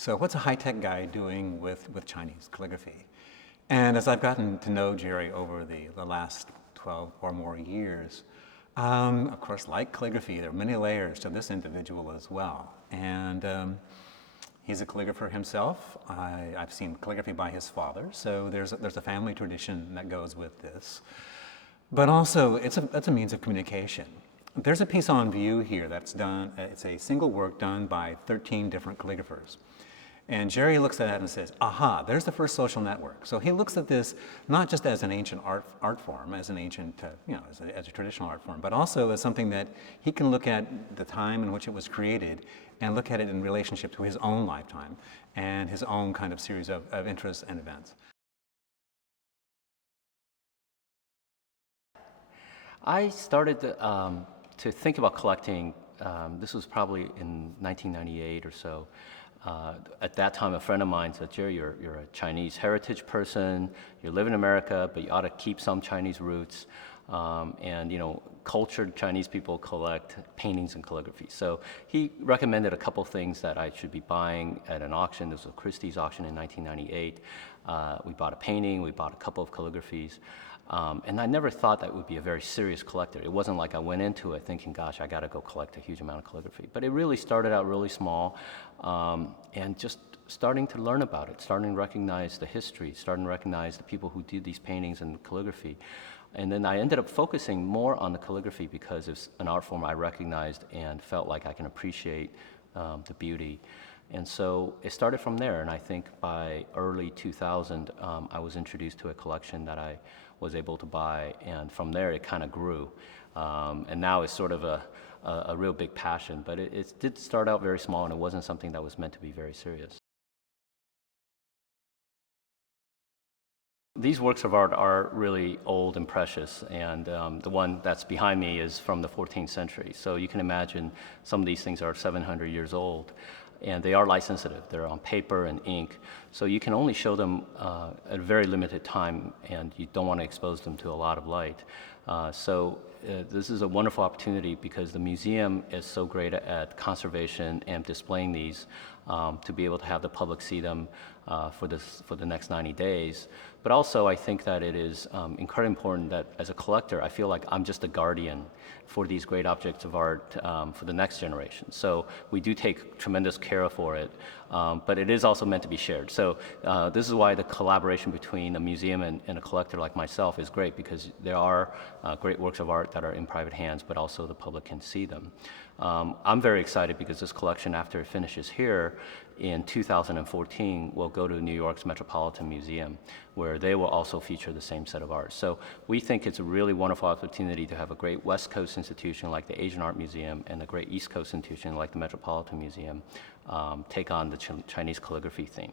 So what's a high-tech guy doing with Chinese calligraphy? And as I've gotten to know Jerry over the last 12 or more years, of course, like calligraphy, there are many layers to this individual as well. And he's a calligrapher himself. I've seen calligraphy by his father, so there's a family tradition that goes with this. But also, it's a means of communication. There's a piece on view here that's done, it's a single work done by 13 different calligraphers. And Jerry looks at that and says, aha, there's the first social network. So he looks at this not just as an ancient art form, as an ancient, as a traditional art form, but also as something that he can look at the time in which it was created and look at it in relationship to his own lifetime and his own kind of series of interests and events. I started to think about collecting, this was probably in 1998 or so. At that time, a friend of mine said, Jerry, you're a Chinese heritage person, you live in America, but you ought to keep some Chinese roots. And cultured Chinese people collect paintings and calligraphy. So he recommended a couple things that I should be buying at an auction. This was a Christie's auction in 1998. We bought a painting, we bought a couple of calligraphies. And I never thought that would be a very serious collector. It wasn't like I went into it thinking, gosh, I got to go collect a huge amount of calligraphy. But it really started out really small, and just starting to learn about it, starting to recognize the history, starting to recognize the people who did these paintings and calligraphy. And then I ended up focusing more on the calligraphy because it's an art form I recognized and felt like I can appreciate the beauty. And so it started from there, and I think by early 2000, I was introduced to a collection that I was able to buy, and from there it kind of grew. And now it's sort of a real big passion, but it did start out very small, and it wasn't something that was meant to be very serious. These works of art are really old and precious, and the one that's behind me is from the 14th century. So you can imagine some of these things are 700 years old, and they are light sensitive. They're on paper and ink, so you can only show them at a very limited time, and you don't want to expose them to a lot of light. This is a wonderful opportunity because the museum is so great at conservation and displaying these to be able to have the public see them for the next 90 days. But also I think that it is incredibly important that as a collector, I feel like I'm just a guardian for these great objects of art for the next generation. So we do take tremendous care for it, but it is also meant to be shared. So this is why the collaboration between a museum and a collector like myself is great, because there are great works of art that are in private hands, but also the public can see them. I'm very excited because this collection, after it finishes here in 2014, will go to New York's Metropolitan Museum, where they will also feature the same set of art. So we think it's a really wonderful opportunity to have a great West Coast institution like the Asian Art Museum and a great East Coast institution like the Metropolitan Museum take on the Chinese calligraphy theme.